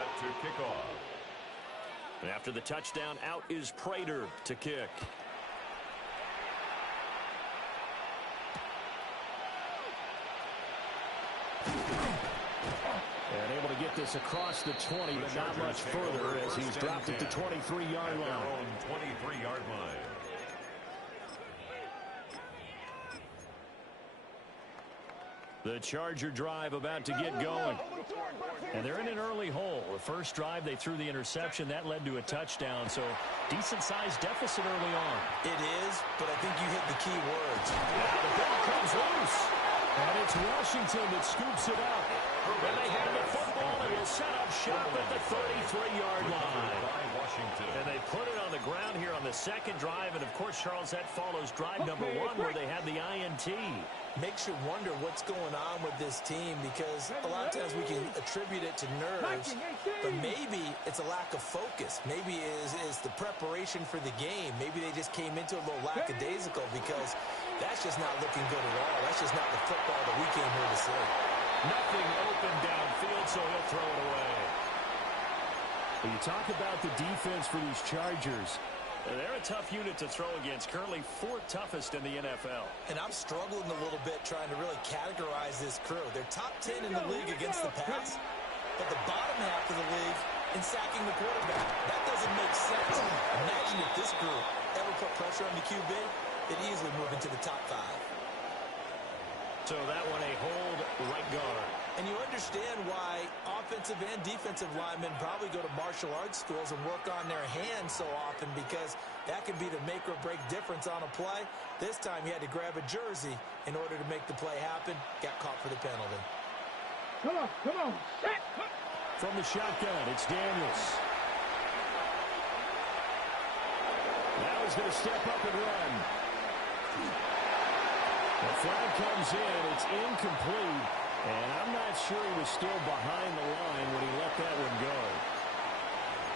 set to kick off. And after the touchdown, out is Prater to kick. And able to get this across the 20, but not much further as he's dropped it to 23-yard line. Their own 23-yard line. The Charger drive about to get going. And they're in an early hole. The first drive, they threw the interception. That led to a touchdown, so decent-sized deficit early on. It is, but I think you hit the key words. Now the ball comes loose. And it's Washington that scoops it up. And they have the football and will set up shop at the 33-yard line. And they put it on the ground here on the second drive. And, of course, Charles, that follows drive number 1 where they had the INT. Makes you wonder what's going on with this team because a lot of times we can attribute it to nerves, but maybe it's a lack of focus. Maybe it's the preparation for the game. Maybe they just came into a little lackadaisical because that's just not looking good at all. That's just not the football that we came here to see. Nothing open downfield, so he'll throw it away. When you talk about the defense for these Chargers, they're a tough unit to throw against, currently 4th toughest in the NFL. And I'm struggling a little bit trying to really categorize this crew. They're top 10 in the league against the pass, but the bottom half of the league in sacking the quarterback. That doesn't make sense. Imagine if this group ever put pressure on the QB, they'd easily move into the top 5. So that one a hold right guard. And you understand why offensive and defensive linemen probably go to martial arts schools and work on their hands so often because that can be the make or break difference on a play. This time he had to grab a jersey in order to make the play happen. Got caught for the penalty. Come on. From the shotgun, it's Daniels. Now he's going to step up and run. The flag comes in. It's incomplete. And I'm not sure he was still behind the line when he let that one go.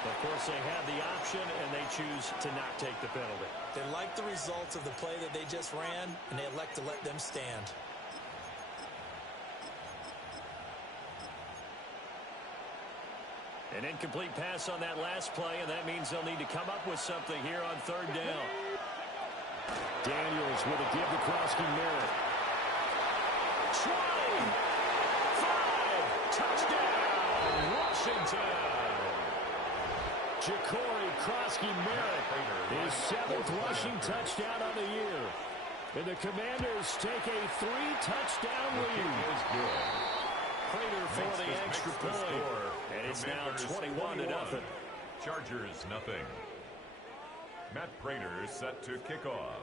Of course, they have the option, and they choose to not take the penalty. They like the results of the play that they just ran, and they elect to let them stand. An incomplete pass on that last play, and that means they'll need to come up with something here on 3rd down. Daniels with a give to Krosky-Merritt. 20! Touchdown, Washington! Ja'Cory Krosky-Merritt, his 7th rushing touchdown on the year. And the Commanders take a 3-touchdown lead. Prater for the extra point. And it's now 21-0. Chargers nothing. Matt Prater set to kick off.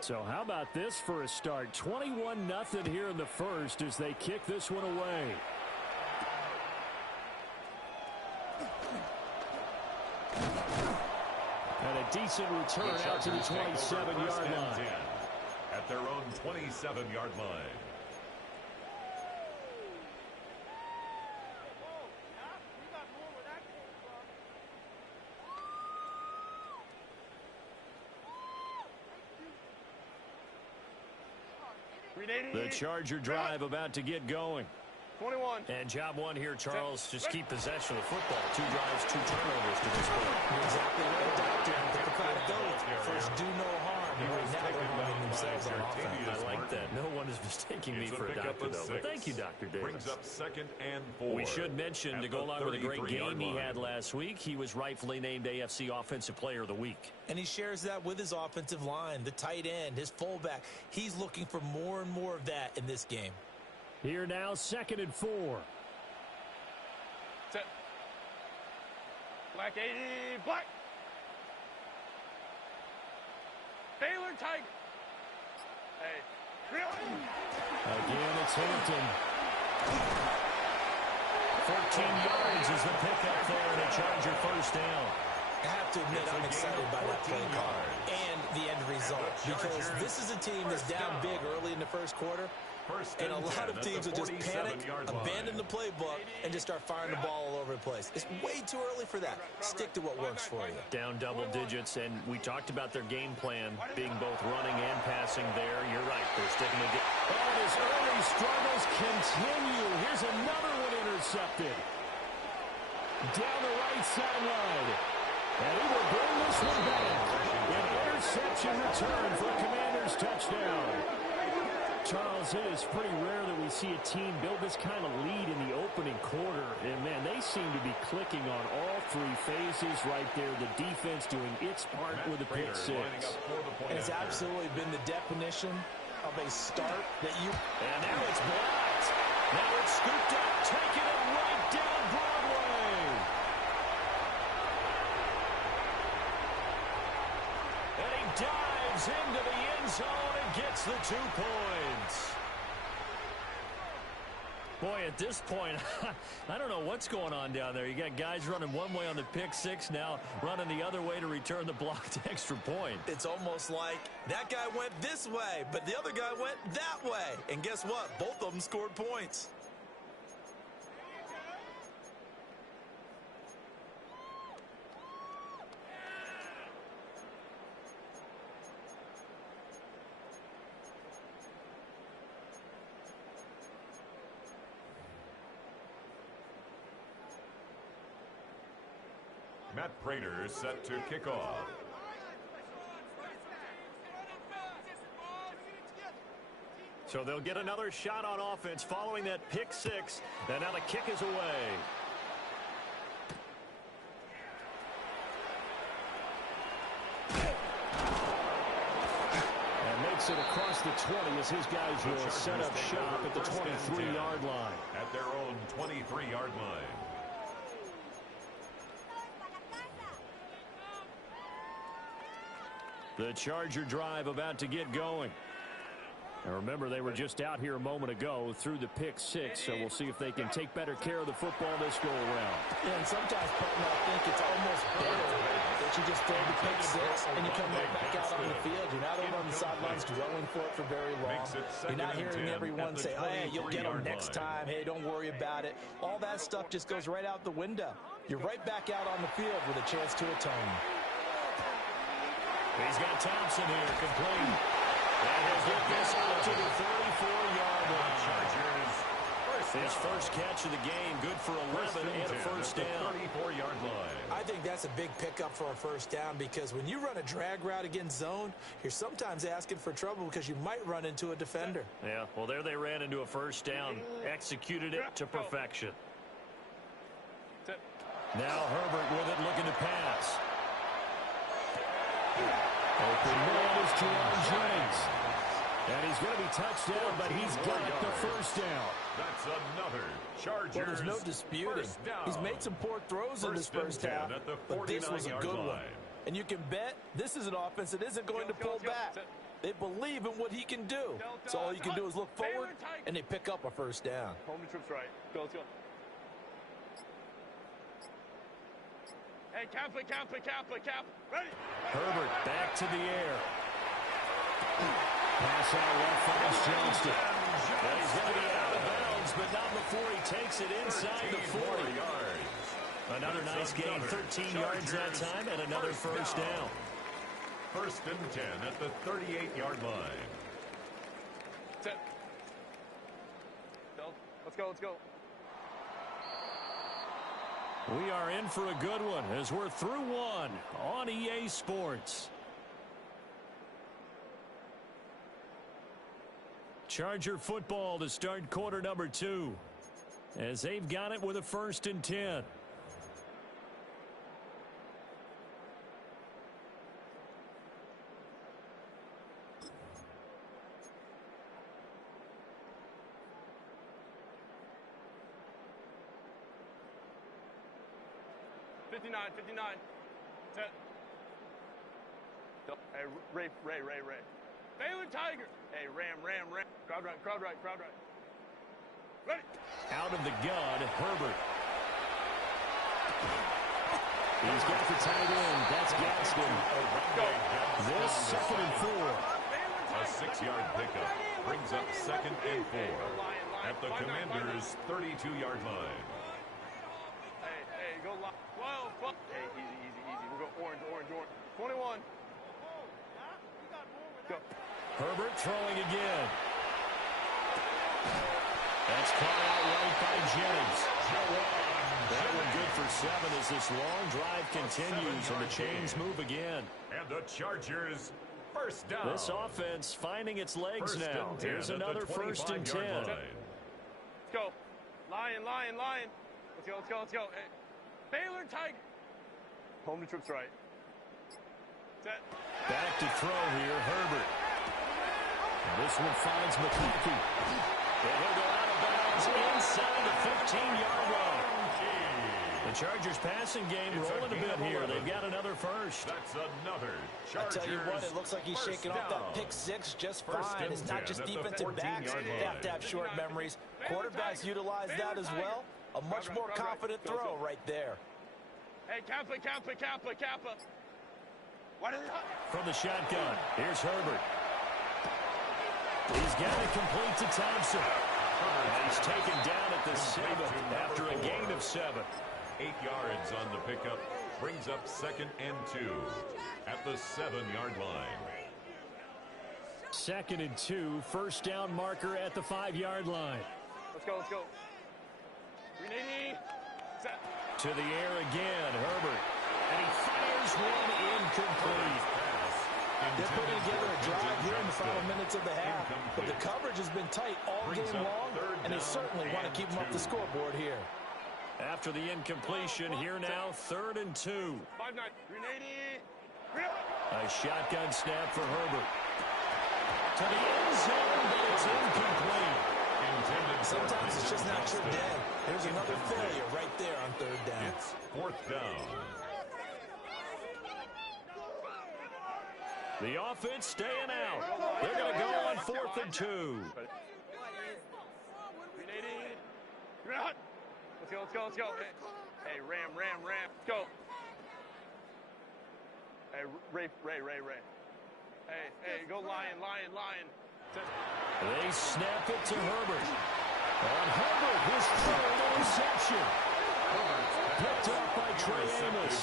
So how about this for a start? 21-0 here in the first as they kick this one away. And a decent return out to the 27-yard line. At their own 27-yard line. The Charger drive about to get going. 21. And job 1 here, Charles, just keep possession of the football. 2 drives, 2 turnovers to this point. You're exactly right, Doctor. But the crowd goes. First, do no harm. Right now, they're running themselves on offense. I like that. No one is mistaking me for a doctor, though. But thank you, Dr. Davis. Brings up 2nd and 4. We should mention, to go along with a great game he had last week, he was rightfully named AFC Offensive Player of the Week. And he shares that with his offensive line, the tight end, his fullback. He's looking for more and more of that in this game. Here now, 2nd and 4. Set. Black 80, black. Baylor Tiger. Hey, really? Again, it's Hampton. 14 yards is the pickup there, and a Charger first down. I have to admit, I'm excited by that play call and the end result because this is a team that's down big early in the first quarter. And a lot of teams will just panic, abandon the playbook, and just start firing the ball all over the place. It's way too early for that. Stick to what works for you. Down double digits, and we talked about their game plan being both running and passing there. You're right. They're sticking to it. And his early struggles continue. Here's another one intercepted. down the right sideline. And he will bring this one back. An interception return for a Commanders touchdown. Charles, it is pretty rare that we see a team build this kind of lead in the opening quarter. And, man, they seem to be clicking on all three phases right there. The defense doing its part with the pick six. And it's absolutely been the definition of a start that you... And now it's blocked. Now it's scooped up, taking it right down Broadway. And he dives into the end zone and gets the 2 points. Boy, at this point, I don't know what's going on down there. You got guys running one way on the pick six, now running the other way to return the blocked extra point. It's almost like that guy went this way, but the other guy went that way. And guess what? Both of them scored points. Matt Prater set to kick off. So they'll get another shot on offense following that pick six. And now the kick is away. And makes it across the 20 as his guys will set up shop at the 23-yard line. At their own 23-yard line. The Charger drive about to get going. And remember, they were just out here a moment ago through the pick six, so we'll see if they can take better care of the football this go-around. Yeah, and sometimes, Peyton, I think it's almost better that you just throw the pick six and you come right back out on the field. You're not over on the sidelines dwelling for it for very long. You're not hearing everyone say, oh, hey, you'll get them next time. Hey, don't worry about it. All that stuff just goes right out the window. You're right back out on the field with a chance to atone. He's got Thompson here, complete. And he'll get this out to the 34-yard line. Chargers. His first catch of the game, good for 11 and a first down. 34-yard line. I think that's a big pickup for a first down because when you run a drag route against zone, you're sometimes asking for trouble because you might run into a defender. Yeah, well, there they ran into a first down, executed it to perfection. Now Herbert with it, looking to pass. Open man is Jerome Jennings. And he's going to be touched down, but he's got the first down. That's another Chargers. Well, there's no disputing. He's made some poor throws in this first half, but this was a good one. And you can bet this is an offense that isn't going to pull back. They believe in what he can do. So all you can do is look forward, and they pick up a first down. Home the troops right. Go, let's go. Hey, cap it. Ready? Herbert back to the air. Pass out left for Johnston. And he's going to be out of bounds, but not before he takes it inside the 40. Another nice gain, 13 yards that time, and another first down. First and 10 at the 38-yard line. Set. Let's go. We are in for a good one as we're through one on EA Sports. Charger football to start quarter number 2 as they've got it with a first and 10. $59. Set. Hey, Ray. Baylor Tiger. Hey, Ram. Crowd right. Ready. Out of the gun, Herbert. He's got the tight end. That's Gaston. This 2nd and 4. A 6-yard pickup brings up 2nd and 4 at the Commanders' 32-yard line. Hey, go line. 12. Hey, easy. We'll go orange. 21. Go. Herbert throwing again. That's caught out right by Jennings. That one good for 7 as this long drive continues and the chains move again. And the Chargers first down. This offense finding its legs now. Here's another 1st and 10. Let's go. Lion. Let's go. Hey. Baylor Tiger. Home to trips right. Set. Back to throw here, Herbert. This one finds McCarthy. And he'll go out of bounds inside the 15-yard line. The Chargers passing game rolling a bit here. They've got another first. That's another Chargers. I tell you what, it looks like he's shaking off that pick 6 just fine. It's not just defensive backs that have to have short memories. Quarterbacks utilize that as well. A much more confident throw right there. Hey, Kappa. What is it? From the shotgun, here's Herbert. He's got it complete to Thompson. And he's taken down at the 7 after a gain of 7. 8 yards on the pickup. Brings up 2nd and 2 at the 7-yard line. 2nd and 2. First down marker at the 5-yard line. Let's go. Renee. Set. To the air again, Herbert. And he fires one incomplete. They're putting together a drive here in the final minutes of the half. But the coverage has been tight all game long, and they certainly want to keep them off the scoreboard here. After the incompletion, here now, 3rd and 2. 5-9. Renee. A shotgun snap for Herbert. To the end zone, but it's incomplete. Sometimes it's just not your day. There's another failure right there on 3rd down. It's 4th down. The offense staying out. They're going to go on 4th and 2. Let's go. Hey, Ram. Let's go. Hey, Ray. Hey, go Lion. They snap it to Herbert. And Herbert, his 3rd interception. Picked up by Trey Amos.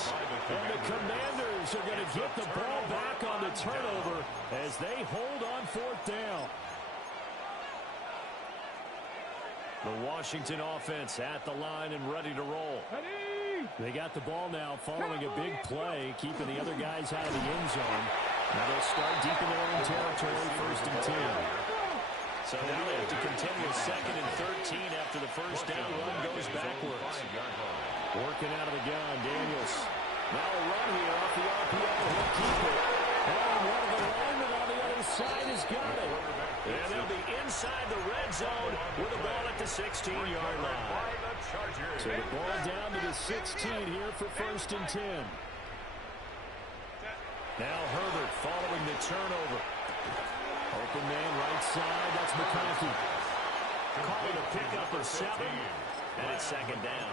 And the Commanders are going to get the ball back on the turnover as they hold on 4th down. The Washington offense at the line and ready to roll. They got the ball now following a big play, keeping the other guys out of the end zone. Now they'll start deep in their own territory, 1st and 10. So now they have to continue 2nd and 13 after the first down run goes backwards. Working out of the gun, Daniels. Now a run here off the RPO. He'll keep it. And one of the linemen on the other side has got it. And they'll be inside the red zone with the ball at the 16-yard line. So the ball down to the 16 here for 1st and 10. Now Herbert following the turnover. Open man right side. That's McCarthy. Calling a pickup of 7. And it's 2nd down.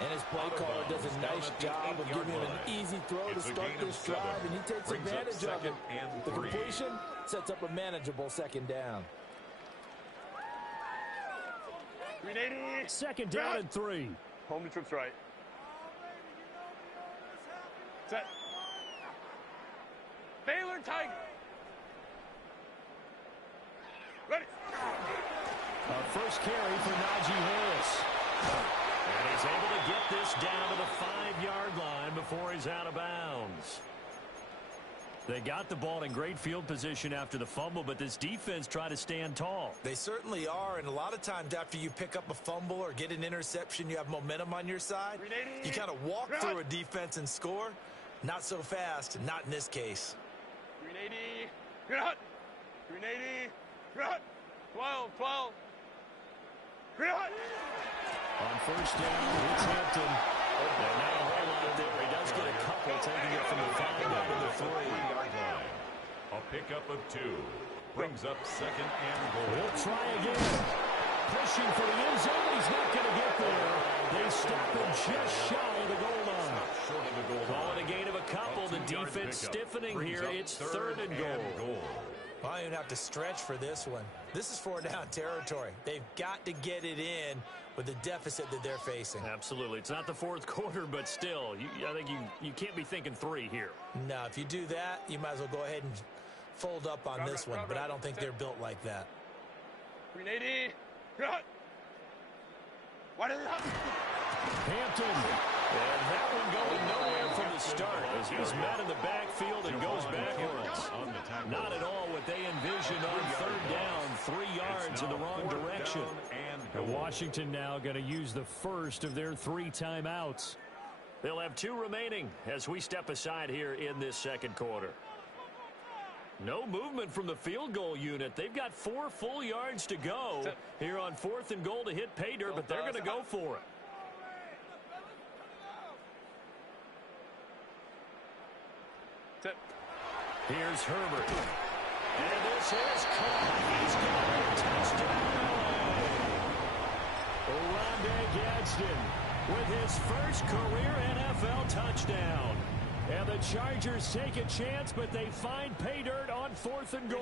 And his play caller does a nice job of giving him an easy throw to start this drive, and he takes advantage of it. The completion sets up a manageable 2nd down. 2nd down and 3. Home to trips right. Set. Baylor Tiger. Ready. First carry for Najee Harris. And he's able to get this down to the 5-yard line before he's out of bounds. They got the ball in great field position after the fumble, but this defense tried to stand tall. They certainly are, and a lot of times after you pick up a fumble or get an interception, you have momentum on your side. You kind of walk through a defense and score. Not so fast, not in this case. 380. 380. 12. On first down, it's Hampton. And now a whole lot there. He does get a couple, taking it from the 5 down to the 3-yard line. A pickup of 2. Brings up 2nd and goal. He'll try again. Pushing for the end zone. He's not going to get there. They stop him just shy of the goal line. Calling a gain of a couple. The defense stiffening here. It's 3rd and goal. I don't even have to stretch for this one. This is 4-down territory. They've got to get it in with the deficit that they're facing. Absolutely. It's not the 4th quarter, but still, I think you can't be thinking 3 here. No, if you do that, you might as well go ahead and fold up on this one, but I don't think they're built like that. 380. What is it? Hampton. And that one going nowhere from the start as he's met in the backfield and goes backwards. Not at all what they envisioned on third down. 3 yards in the wrong direction. And Washington now going to use the first of their 3 timeouts. They'll have 2 remaining as we step aside here in this second quarter. No movement from the field goal unit. They've got 4 full yards to go here on 4th and goal to hit pay dirt, but they're going to go for it. Here's Herbert. And this is caught. He's got a touchdown. Oronde Gadsden with his first career NFL touchdown. And the Chargers take a chance, but they find pay dirt on 4th and goal.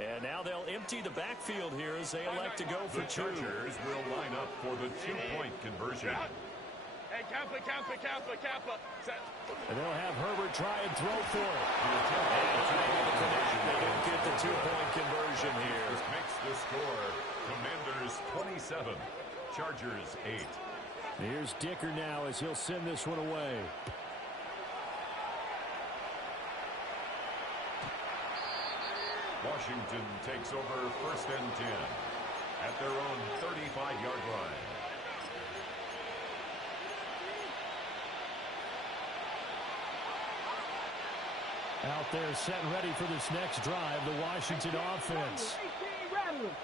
And now they'll empty the backfield here as they elect to go for 2. The Chargers will line up for the 2-point conversion. Hey, Kappa. And they'll have Herbert try and throw for it. They don't get the 2-point conversion here. This makes the score Commanders 27, Chargers 8. Here's Dicker now as he'll send this one away. Washington takes over 1st and 10 at their own 35-yard line. Out there set and ready for this next drive, the Washington offense.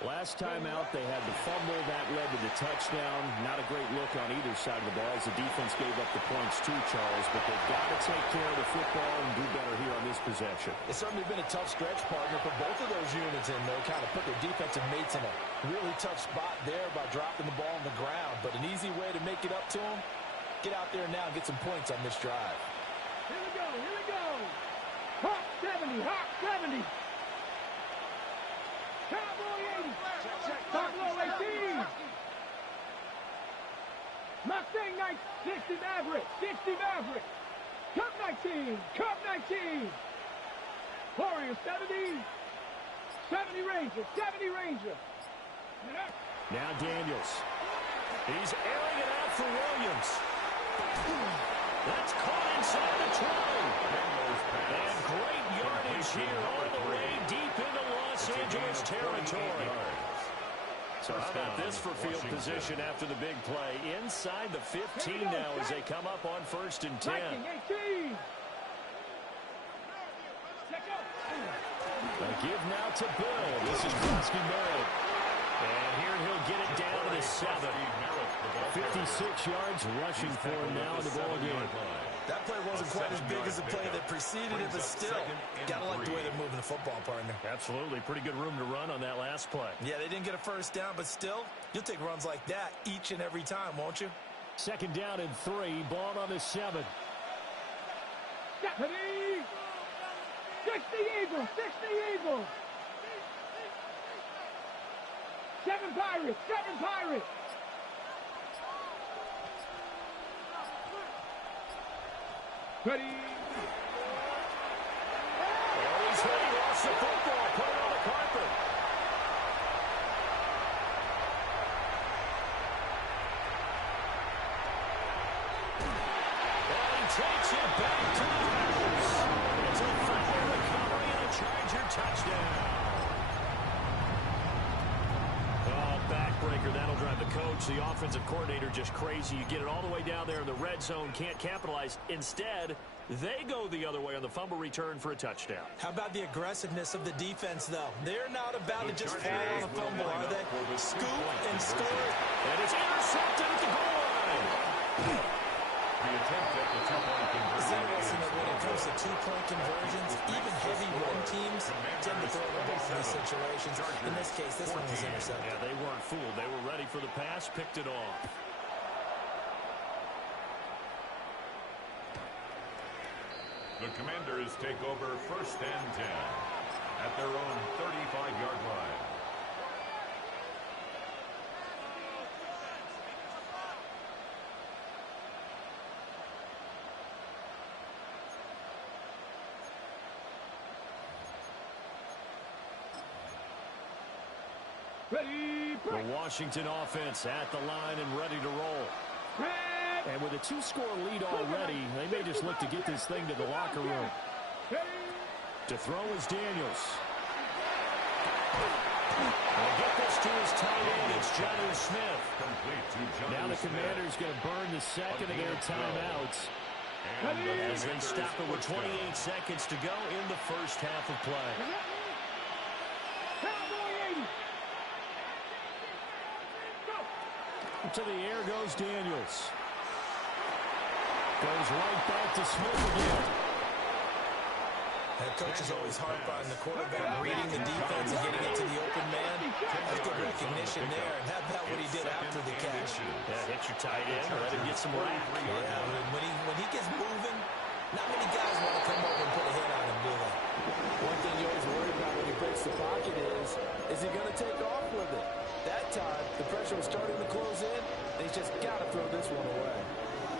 Last time out, they had the fumble. That led to the touchdown. Not a great look on either side of the ball as the defense gave up the points too, Charles. But they've got to take care of the football and do better here on this possession. It's certainly been a tough stretch, partner, for both of those units, and they kind of put their defensive mates in a really tough spot there by dropping the ball on the ground. But an easy way to make it up to them, get out there now and get some points on this drive. Here we go. Hawk 70, Hawk 70. Cowboy 80. Buffalo 18. Mustang 60 Maverick. Cup 19. Warrior 70. 70 Ranger. Now Daniels. He's airing it out for Williams. That's caught inside the 20. And great yardage here all the way deep into Los Angeles territory. So how about this for field position after the big play? Inside the 15 now as they come up on 1st and 10. A give now to Bill. This is Krosky Merritt. And here he'll get it down to the 7. 56 yards rushing for him now in the ball game. That play wasn't quite as big as the play that preceded it, but still, gotta like the way they're moving the football, partner. Absolutely. Pretty good room to run on that last play. Yeah, they didn't get a first down, but still, you'll take runs like that each and every time, won't you? 2nd down and 3, ball on the 7. 60 Eagles. 7 Pirates. Ready. He's ready. Lost the football. Put it on the carpet. And he takes it back to the house. It's a fumble recovery and a Charger touchdown. Backbreaker, that'll drive the coach, the offensive coordinator, just crazy. You get it all the way down there in the red zone, can't capitalize. Instead, they go the other way on the fumble return for a touchdown. How about the aggressiveness of the defense, though? They're not about to just fall on the fumble, are they? Scoop and score. And it's intercepted at the goal line. The attempt at the 2-point conversion. It's interesting that when it comes to 2-point conversions, even heavy run teams tend to throw the ball in these situations. In this case, this one was intercepted. Yeah, they weren't fooled. They were ready for the pass, picked it off. The Commanders take over 1st and 10 at their own 35-yard line. Ready. The Washington offense at the line and ready to roll. And with a 2-score lead already, they may just look to get this thing to the locker room. To throw is Daniels. They'll get this to his tight end. It's Jonnu Smith. Now the Commanders going to burn the second of their timeouts. As they stop it with 28 seconds to go in the first half of play. To the air goes Daniels. Goes right back to Smith again. Head coaches always harp on the quarterback reading the defense and getting it to the open man. That's good recognition there. And how about what he did after the catch? Yeah, hit your tight end, let him get some rack. Yeah, when he gets moving, not many guys want to come over and put a hit on him, do they? One thing you always worry about when he breaks the pocket is he going to take off with it? That time, the pressure was starting to close in, and he's just got to throw this one away.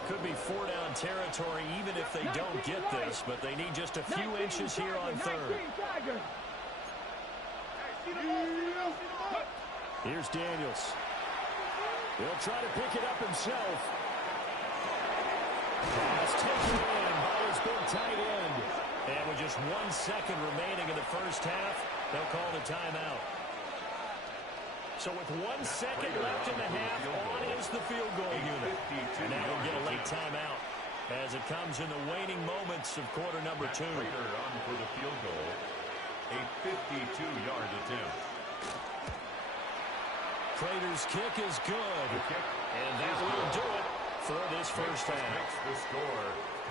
Could be 4-down territory even if they don't get this, but they need just a few inches here on third. Here's Daniels. He'll try to pick it up himself. Pass taken in by his big tight end. And with just 1 second remaining in the first half, they'll call the timeout. So with 1 second left in the half, on is the field goal unit. And now we'll get a late timeout as it comes in the waning moments of quarter number 2. On for the field goal, a 52-yard attempt. Prater's kick is good. And that will do it for this first half.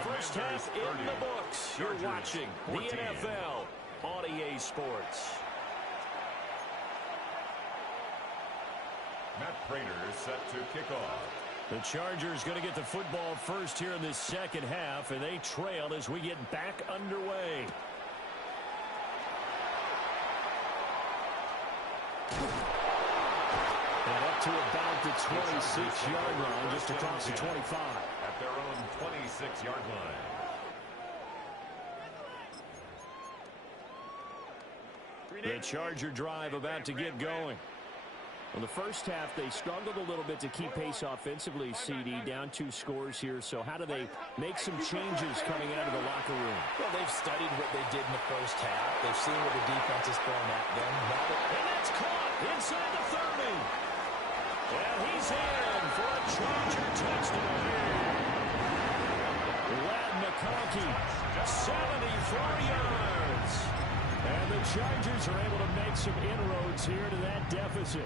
First half in the books. You're watching the NFL on EA Sports. Matt Prater set to kick off. The Chargers going to get the football first here in this second half, and they trail as we get back underway. And up to about the 26-yard line, just across the 25. At their own 26-yard line. The Charger drive about to get going. Well, the first half, they struggled a little bit to keep pace offensively, CD, down 2 scores here. So how do they make some changes coming out of the locker room? Well, they've studied what they did in the first half. They've seen what the defense is throwing at them. And that's caught inside the 30. And he's in for a Charger touchdown. Lad McConkey, 74 yards. And the Chargers are able to make some inroads here to that deficit.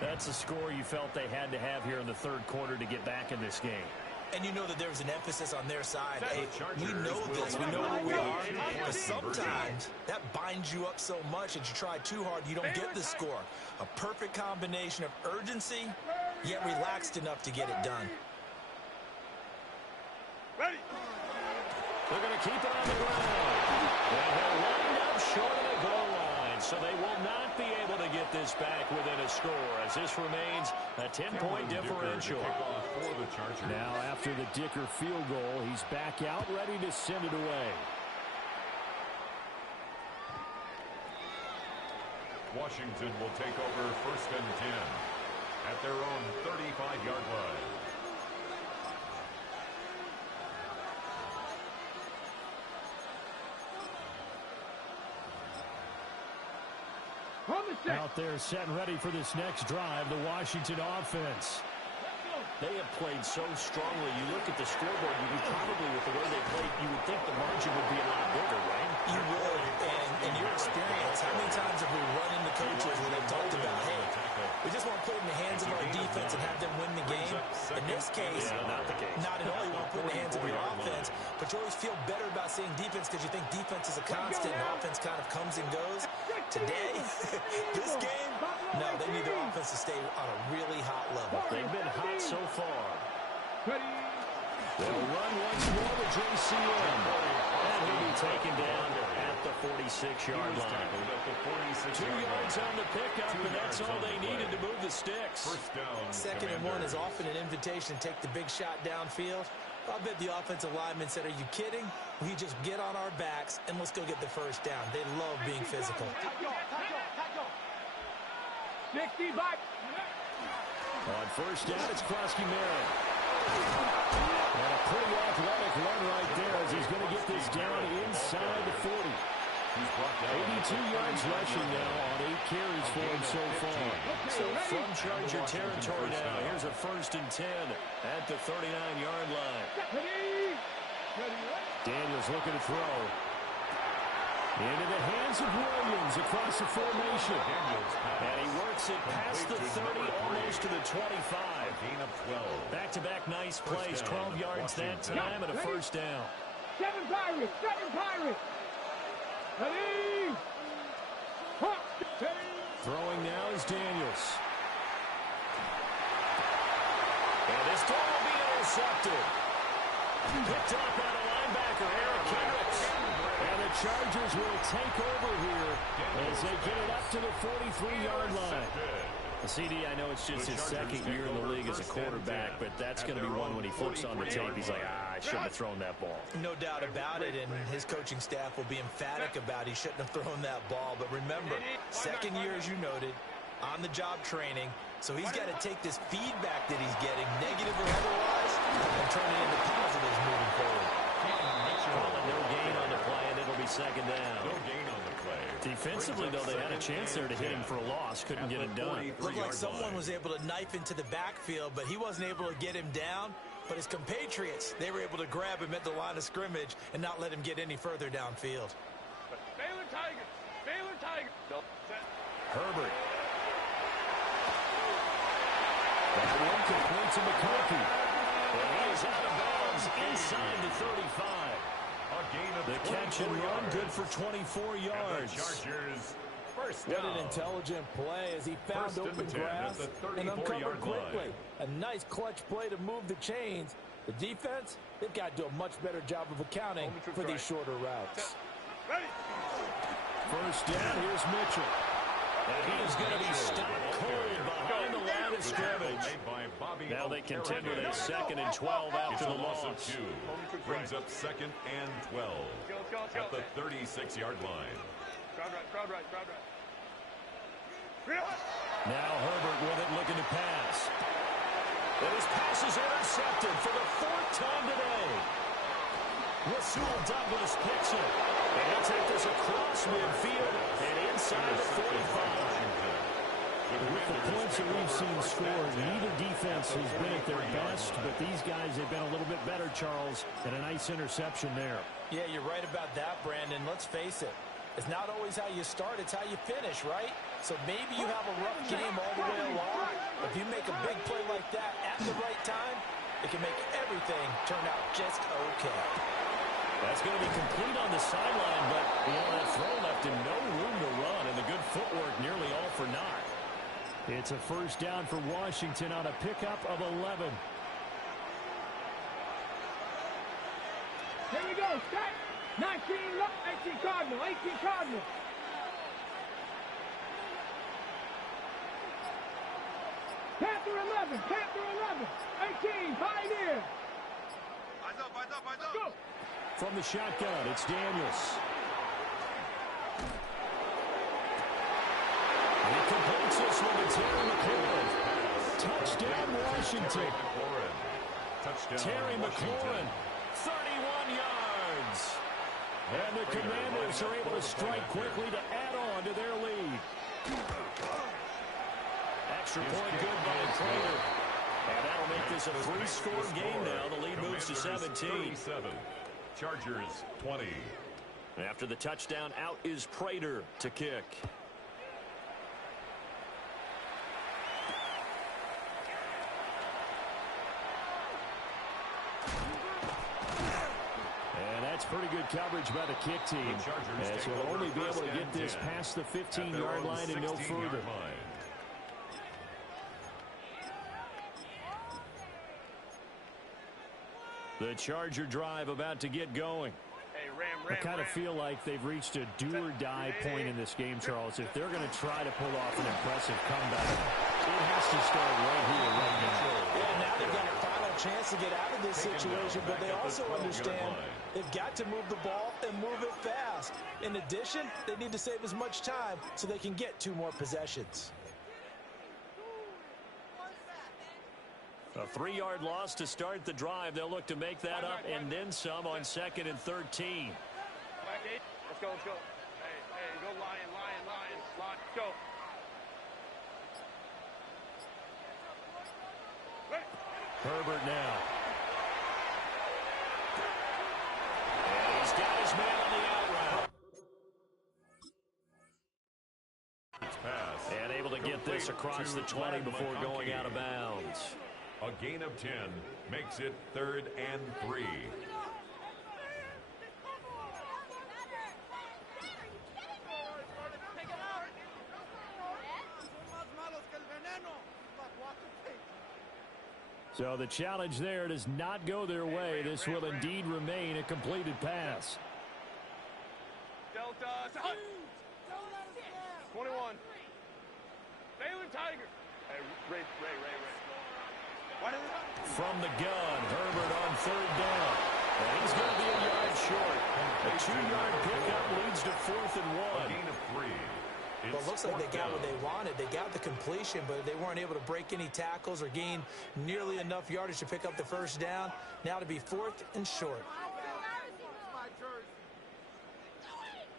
That's a score you felt they had to have here in the third quarter to get back in this game. And you know that there was an emphasis on their side. Hey, we know this. We know who we are. But sometimes that binds you up so much that you try too hard, you don't get the score. A perfect combination of urgency, yet relaxed enough to get it done. Ready. They're going to keep it on the ground. And they'll wind up short of the goal line, so they will not be able to get this back within a score, as this remains a 10-point differential. Now, after the Dicker field goal, he's back out, ready to send it away. Washington will take over 1st and 10 at their own 35-yard line. Out there set and ready for this next drive, the Washington offense. They have played so strongly. You look at the scoreboard, you would probably, with the way they played, you would think the margin would be a lot bigger, right? You would. And in your experience, how many times have we run into coaches where they've talked about, hey, we just want to put it in the hands of our defense and have them win the game? In this case, not the case. Not at all. You want to put it in the hands of your offense, but you always feel better about saying defense because you think defense is a constant and offense kind of comes and goes. Today, this game, no, they need their offense to stay on a really hot level. They've been hot so far. They'll run once more with JCM. And he'll be taken down at the 46-yard line. 2 yards on the pickup, and that's all they needed to move the sticks. 2nd and 1 is often an invitation to take the big shot downfield. I bet the offensive lineman said, are you kidding? We just get on our backs and let's go get the first down. They love being physical. 60 back. On first down, it's Krosky-Merritt. And a pretty athletic run right there as he's going to get this down inside the 40. 82 yards rushing now on 8 carries for him so far. So from Charger territory now, here's a 1st and 10 at the 39-yard line. Daniels looking to throw. Into the hands of Williams across the formation. And he works it past the 30, almost to the 25. Back-to-back nice plays, 12 yards that time, and a 1st down. 7 Pirates, 7 Pirates. Ready? Throwing now is Daniels. And this ball will be intercepted. Picked up by the linebacker, Eric Kendricks. And the Chargers will take over here as they get it up to the 43-yard line. CD, I know it's just his 2nd year in the league as a quarterback, but that's going to be one when he flips on the tape. He's like, I shouldn't have thrown that ball. No doubt about it, and his coaching staff will be emphatic about he shouldn't have thrown that ball. But remember, 2nd year, as you noted, on-the-job training, so he's got to take this feedback that he's getting, negative or otherwise, and turn it into positives moving forward. No gain on the play, and it'll be 2nd down. No gain on the play. Defensively, though, they had a chance there to hit him for a loss. Couldn't get it done. Looked like someone was able to knife into the backfield, but he wasn't able to get him down. But his compatriots, they were able to grab him at the line of scrimmage and not let him get any further downfield. Baylor Tigers. Baylor Tigers. Herbert. That one complete to McCarthy. And he is out of bounds inside the 35. The catch and run, good for 24 yards. Chargers first What down. an intelligent play as he found First and open 10 at grass the and uncovered 34-yard quickly. line. A nice clutch play to move the chains. The defense, they've got to do a much better job of accounting for these shorter routes. Ready? First down, here's Mitchell. And he is going to be stopped cold behind the line of scrimmage. Now they contend with a 2nd and 12 after the loss. Brings up 2nd and 12 at the 36-yard line. Crowd right, crowd right, crowd right. Now Herbert with it, looking to pass. And his pass is intercepted for the 4th time today. Rasul Douglas picks it. And he'll take this across midfield and inside the 45. With the points that we've seen scored, neither defense has been at their best, but these guys have been a little bit better, Charles, and a nice interception there. Yeah, you're right about that, Brandon. Let's face it. It's not always how you start, it's how you finish, right? So maybe you have a rough game all the way along. If you make a big play like that at the right time, it can make everything turn out just okay. That's going to be complete on the sideline, but that throw left him no room to run, and the good footwork nearly all for naught. It's a first down for Washington on a pickup of 11. Here we go. Start. 19 Cardinal. 18 Cardinal. Panther 11. Panther 11. 18 Pioneer. Eyes up, eyes up, eyes up. Go. From the shotgun, it's Daniels. And he completes this one to Terry McLaurin. Touchdown, Washington. Terry McLaurin, 31 yards. And the Commanders are able to strike quickly to add on to their lead. Extra point good by Prater. And that'll make this a 3-score game now. The lead moves to 17. Chargers 20. After the touchdown, out is Prater to kick. And that's pretty good coverage by the kick team, as he'll only be able to get this past the 15-yard line and no further. The Charger drive about to get going. Hey, Ram, I kind of feel like they've reached a do-or-die point in this game, Charles. If they're going to try to pull off an impressive comeback, it has to start right here, right now. Yeah, now they've got a final chance to get out of this situation, but they also understand they've got to move the ball and move it fast. In addition, they need to save as much time so they can get 2 more possessions. A 3-yard loss to start the drive. They'll look to make that up and then some on 2nd and 13. Let's go, let's go. Hey, go Lion, let's go. Herbert now. And he's got his man on the out route. Pass. And able to get this across the 20 before going out of bounds. A gain of 10 makes it 3rd and 3. So the challenge there does not go their way. This will indeed remain a completed pass. Delta. 21. Baylor Tiger. Hey, Ray. From the gun, Herbert on 3rd down. And he's going to be a yard short. A 2-yard pickup leads to 4th and 1. A gain of 3. Well, it looks like they got what they wanted. They got the completion, but they weren't able to break any tackles or gain nearly enough yardage to pick up the 1st down. Now to be 4th and short.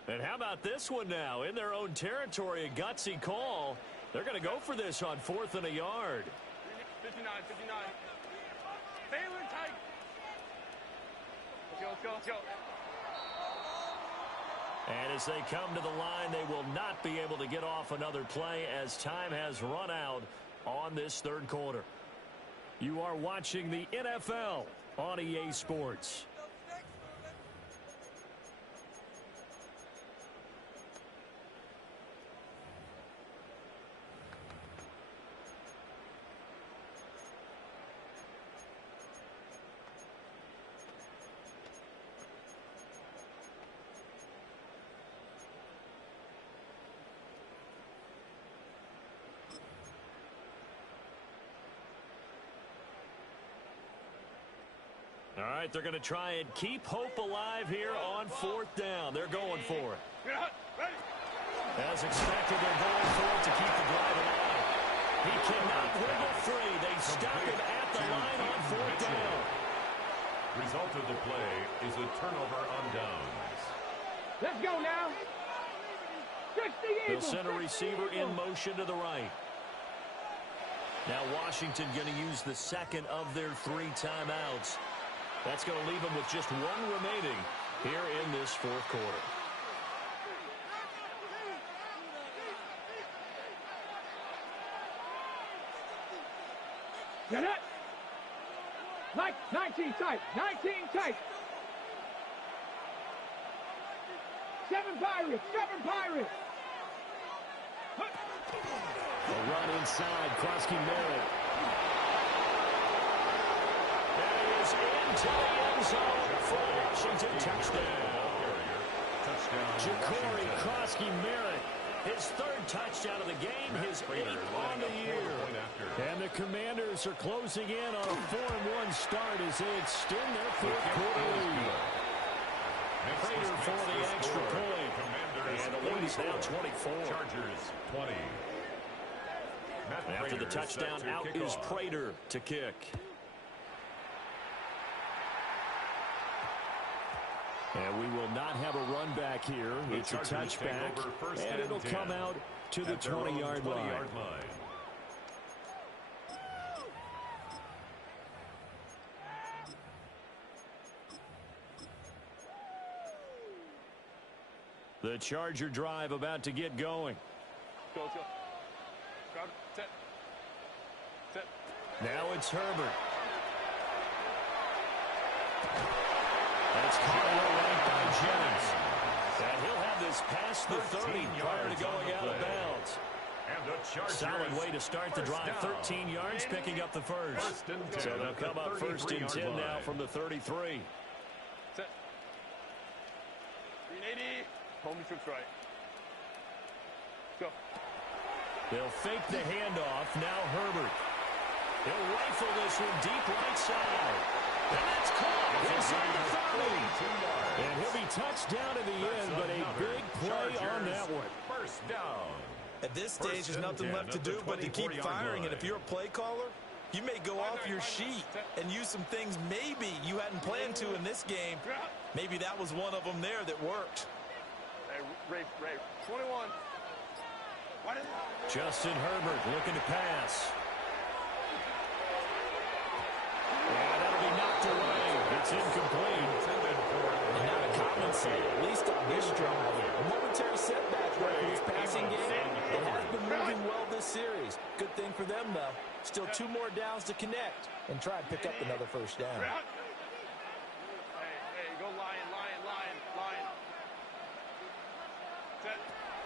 And how about this one now? In their own territory, a gutsy call. They're going to go for this on 4th and a yard. 59. Baylor Tiger. Let's go. And as they come to the line, they will not be able to get off another play as time has run out on this 3rd quarter. You are watching the NFL on EA Sports. All right, they're going to try and keep hope alive here on 4th down. They're going for it. As expected, they're going for it to keep the drive alive. He cannot wiggle free. They stop him at the line on 4th down. Result of the play is a turnover on downs. Let's go now. They'll send a receiver in motion to the right. Now Washington going to use the 2nd of their 3 timeouts. That's going to leave them with just 1 remaining here in this 4th quarter. Get it. 19 tight. 19 tight. 7 Pirates. A run inside. Krosky Merritt. Into the end zone for Washington. Touchdown. Ja'Cory Krosky Merritt. His 3rd touchdown of the game, his 8th on the year. And the Commanders are closing in on a 4-1 start as they extend their 4th quarter lead. Prater for the extra point. And the lead is now 24. Chargers 20. After the touchdown, out is Prater to kick. And we will not have a run back here. It's a touchback, and it'll come out to the 20-yard line. The Charger drive about to get going. Go. Grab, set. Now it's Herbert. That's caught right by Jennings. And he'll have this past the 30 prior to going out of bounds. Solid way to start the drive. 13 yards, picking up the first. So they'll come up 1st and 10 now from the 33. Set. 380. Home trips right. Go. They'll fake the handoff. Now Herbert. He'll rifle this one deep right side. And that's caught inside the 30. And he'll be touched down at the end, but a big play on that one. First down. At this stage, there's nothing left to do but to keep firing. And if you're a play caller, You may go off your sheet and use some things maybe you hadn't planned to in this game. Maybe that was one of them there that worked. Hey, Ray, 21. Justin Herbert looking to pass. And that'll be knocked away. It's incomplete. And now to compensate, at least on this drive. A momentary setback there for this passing game. It has been moving well this series. Good thing for them, though. Still 2 more downs to connect and try and pick up another first down. Hey, go Lion. Set.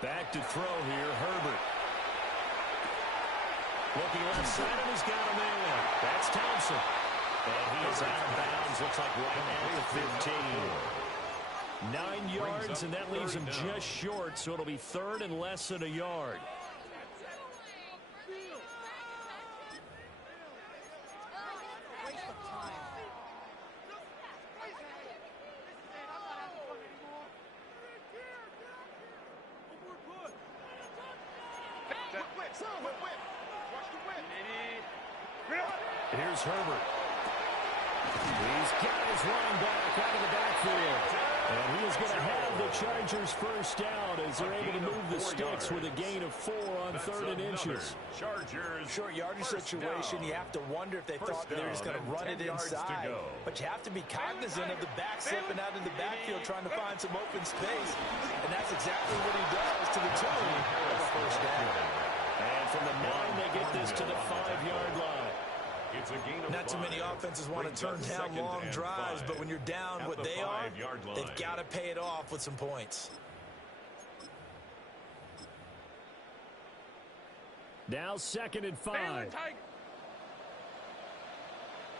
Back to throw here, Herbert. Looking left side, and he's got him in. That's Thompson. And he is out of bounds, looks like right at the 15. 9 yards, and that leaves him just short, so it'll be 3rd and less than a yard. Here's Herbert. He's got his running back out of the backfield. And he is going to have the Chargers first down as they're able to move the sticks with a gain of 4 on 3rd and inches. Chargers. Short yardage situation, you have to wonder if they thought they were just going to run it inside. But you have to be cognizant of the back slipping out of the backfield trying to find some open space. And that's exactly what he does to the tune of a first down. And from the 9, they get this to the 5-yard line. It's a gain of Not too many offenses want to turn down long drives, but when you're down what they are, they've got to pay it off with some points. Now 2nd and 5.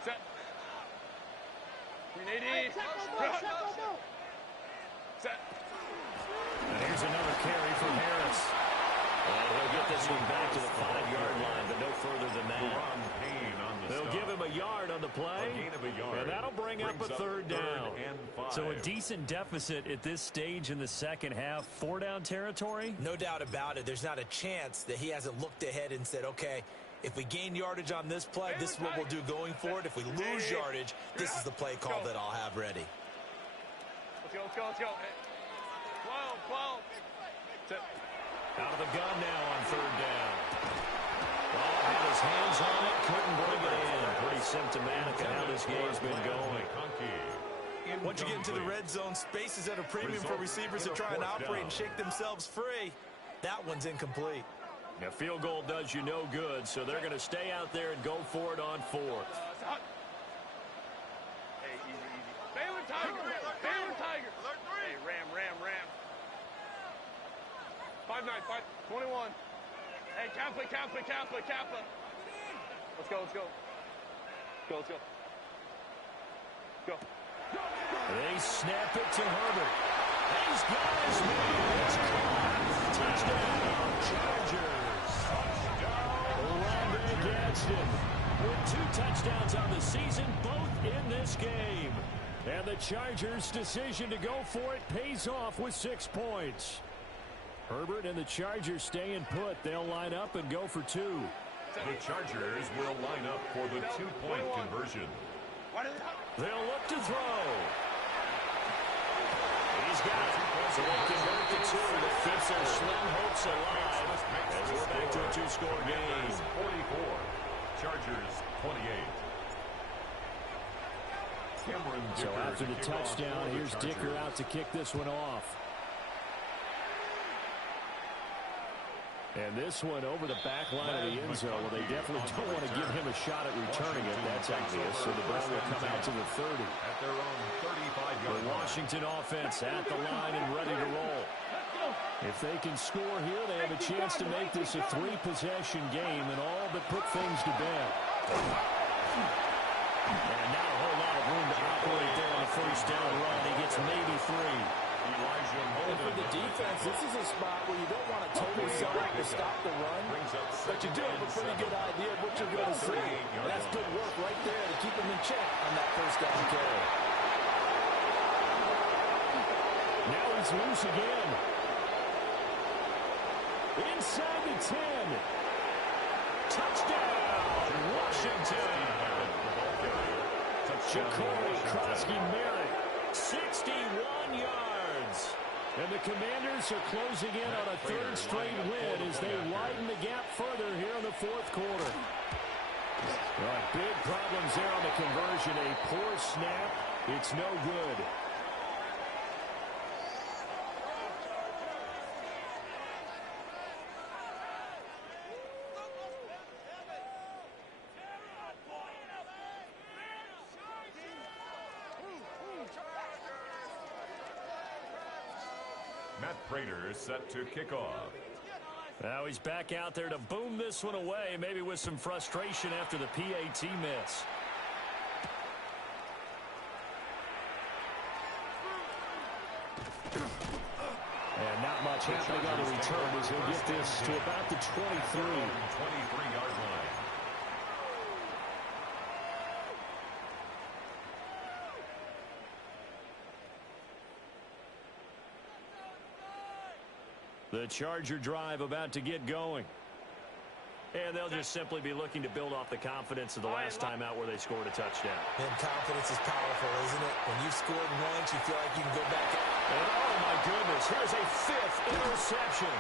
Set. 380. Set. And here's another carry from Harris. And he'll get this one back to the 5-yard line, but no further than that. They'll give him a yard on the play, and that'll bring up a 3rd down. So a decent deficit at this stage in the second half. 4-down territory? No doubt about it. There's not a chance that he hasn't looked ahead and said, okay, if we gain yardage on this play, this is what we'll do going forward. If we lose yardage, this is the play call that I'll have ready. Let's go. Hey. 12. Set. Out of the gun now on 3rd down. Had his hands on it, couldn't bring it in. Pretty symptomatic of how this game's been going. Once you get into the red zone, space is at a premium for receivers to try and operate and shake themselves free. That one's incomplete. A field goal does you no good, so they're going to stay out there and go for it on 4th. Hey, easy. Baylor Tiger. Hey, Ram. 5-9, 21. Hey, Kappa. Let's go. Go. They snap it to Herbert. He's got his man. It's caught. Touchdown, Chargers. Rondé Gadsden with 2 touchdowns on the season, both in this game. And the Chargers' decision to go for it pays off with 6 points. Herbert and the Chargers staying put. They'll line up and go for 2. The Chargers will line up for the 2-point conversion. They'll look to throw. He's got it. So they convert to 2. That keeps their slim hopes alive as we're back to a 2-score game. 44. Chargers 28. So after the touchdown, here's Dicker out to kick this one off. And this one over the back line of the end zone. Well, they definitely don't want to give him a shot at returning it. That's obvious. So the ball will come out to the 30. At their own 35-yard The Washington offense at the line and ready to roll. If they can score here, they have a chance to make this a 3-possession game and all but put things to bed. And not a whole lot of room to operate there on the first down run. He gets maybe 3. And for the defense, this is a spot where you don't want to totally sell out to stop the run, but you do have a pretty good idea of what you're going to see. And that's good work right there to keep them in check on that first down carry. Now he's loose again. Inside the 10. Touchdown, Washington. Jacory Krosky-Merritt, 61 yards. And the Commanders are closing in on a third straight win as they widen the gap further here in the fourth quarter. Big problems there on the conversion. A poor snap. It's no good. Matt Prater set to kick off. Now he's back out there to boom this one away, maybe with some frustration after the PAT miss. And not much happening on the return as he'll get this to about the 23-yard line. The Charger drive about to get going. And they'll just simply be looking to build off the confidence of the last time out where they scored a touchdown. And confidence is powerful, isn't it? When you've scored once, you feel like you can go back. And oh, my goodness, here's a fifth interception.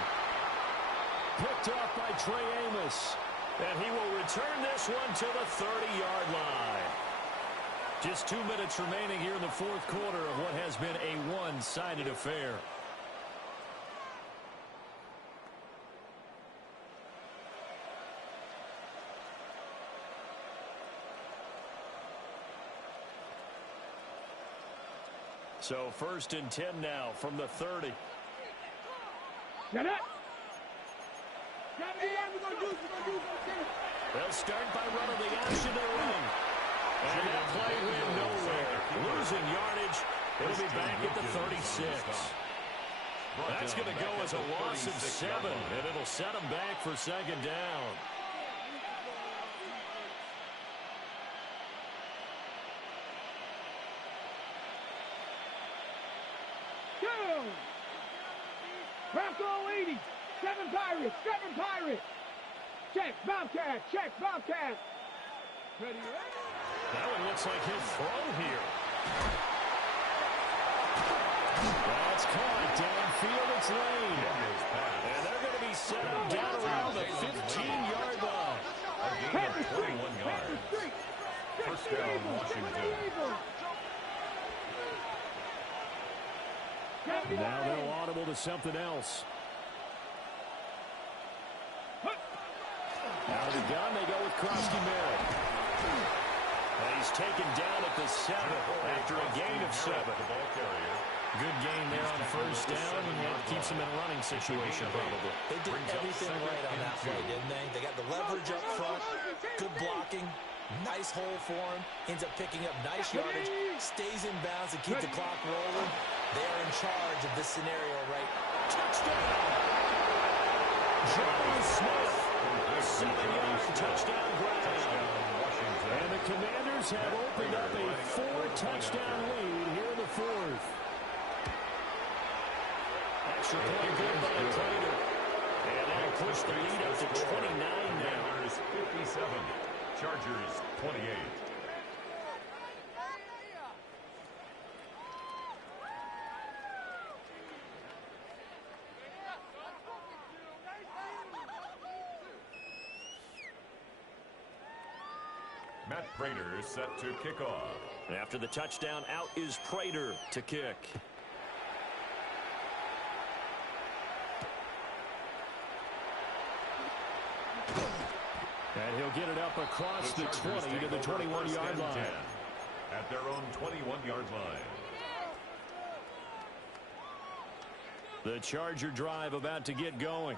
Picked off by Trey Amos. And he will return this one to the 30-yard line. Just 2 minutes remaining here in the fourth quarter of what has been a one-sided affair. So 1st and 10 now from the 30. Get it. They'll start by running the option to run. And that play went nowhere. Losing yardage. It'll be back at the 36. That's going to go as a loss of 7, and it'll set them back for 2nd down. Bronco 80, 7 Pirates, 7 Pirates. Check, Bobcat, check, Bobcat. Ready, ready? That one looks like he'll throw here. That's caught downfield, it's Lane. And they're going to be set up down around the 15-yard line. A gain of 21 yards. First down, Washington. Now they'll audible to something else. Out of the gun, they go with Krosky-Merritt. He's taken down at the 7 after a gain of 7. Good gain there on 1st down, and that keeps him in a running situation probably. They did everything right on that play, didn't they? They got the leverage up front, good blocking, nice hole for him, ends up picking up nice yardage, stays in bounds to keep the clock rolling. They are in charge of this scenario, right? Touchdown! John Smith, a 7-yard touchdown grab. And the Commanders have opened up a 4-touchdown lead here in the 4th. Extra point good by Prater. And that'll push the lead up to 29 now. 57, Chargers 28. Matt Prater set to kick off. After the touchdown, out is Prater to kick. And he'll get it up across the 20 to the 21-yard line. At their own 21-yard line. The Charger drive about to get going.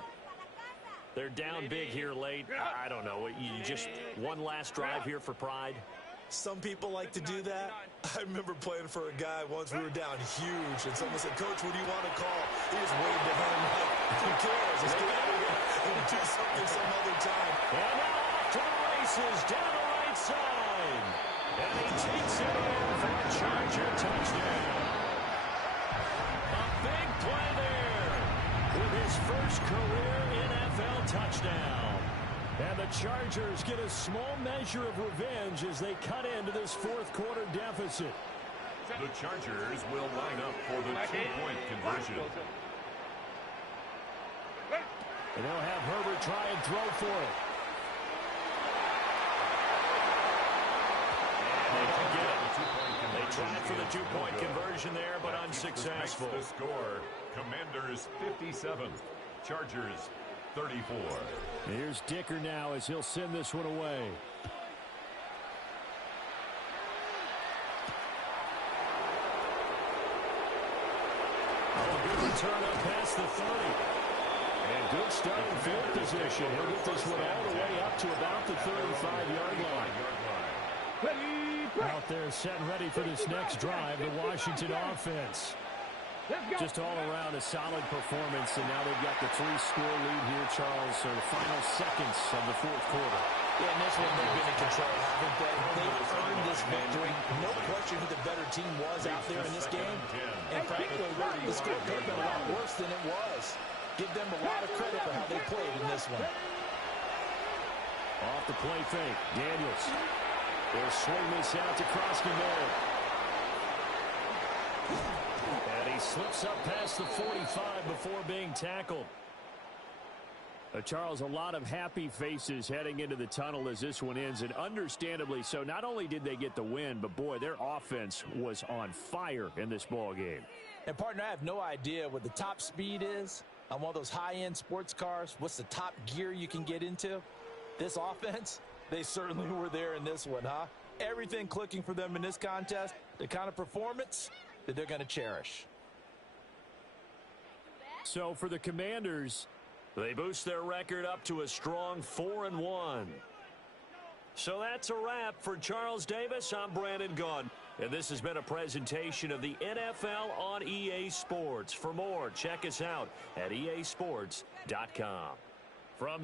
They're down big here late. I don't know. You just one last drive here for pride. Some people like to do that. I remember playing for a guy once. We were down huge, and someone said, "Coach, what do you want to call?" He just waved to him like, "Who cares? Let's get out of here and do something some other time." And now off to the races down the right side. And he takes it in for a Charger touchdown. A big play there with his first career NFL touchdown. And And the Chargers get a small measure of revenge as they cut into this fourth quarter deficit. The Chargers will line up for the two-point conversion. And they'll have Herbert try and throw for it. And they get it. They tried for the two-point conversion there, but unsuccessful. The score, Commanders 57, Chargers 34. Here's Dicker now as he'll send this one away. Good return up past the 30. And good starting field position. He'll get this one all the way up to about the 35-yard line. Out there set and ready for this next drive, the Washington offense. Just all around a solid performance, and now they've got the 3-score lead here, Charles, so the final seconds of the fourth quarter. Yeah, and this one they've been in control, haven't they? They've earned this victory. No question who the better team was out there in this game. And frankly, the score could have been a lot worse than it was. Give them a lot of credit for how they played in this one. Off the play fake, Daniels. They'll swing this out to Krosky-Miller. And he slips up past the 45 before being tackled. Charles, a lot of happy faces heading into the tunnel as this one ends, and understandably so. Not only did they get the win, but boy, their offense was on fire in this ball game. And partner, I have no idea what the top speed is on one of those high-end sports cars. What's the top gear you can get into? This offense, they certainly were there in this one, huh? Everything clicking for them in this contest, the kind of performance that they're going to cherish. So for the Commanders, they boost their record up to a strong 4-1. So that's a wrap for Charles Davis. I'm Brandon Gunn, and this has been a presentation of the NFL on EA Sports. For more, check us out at easports.com. From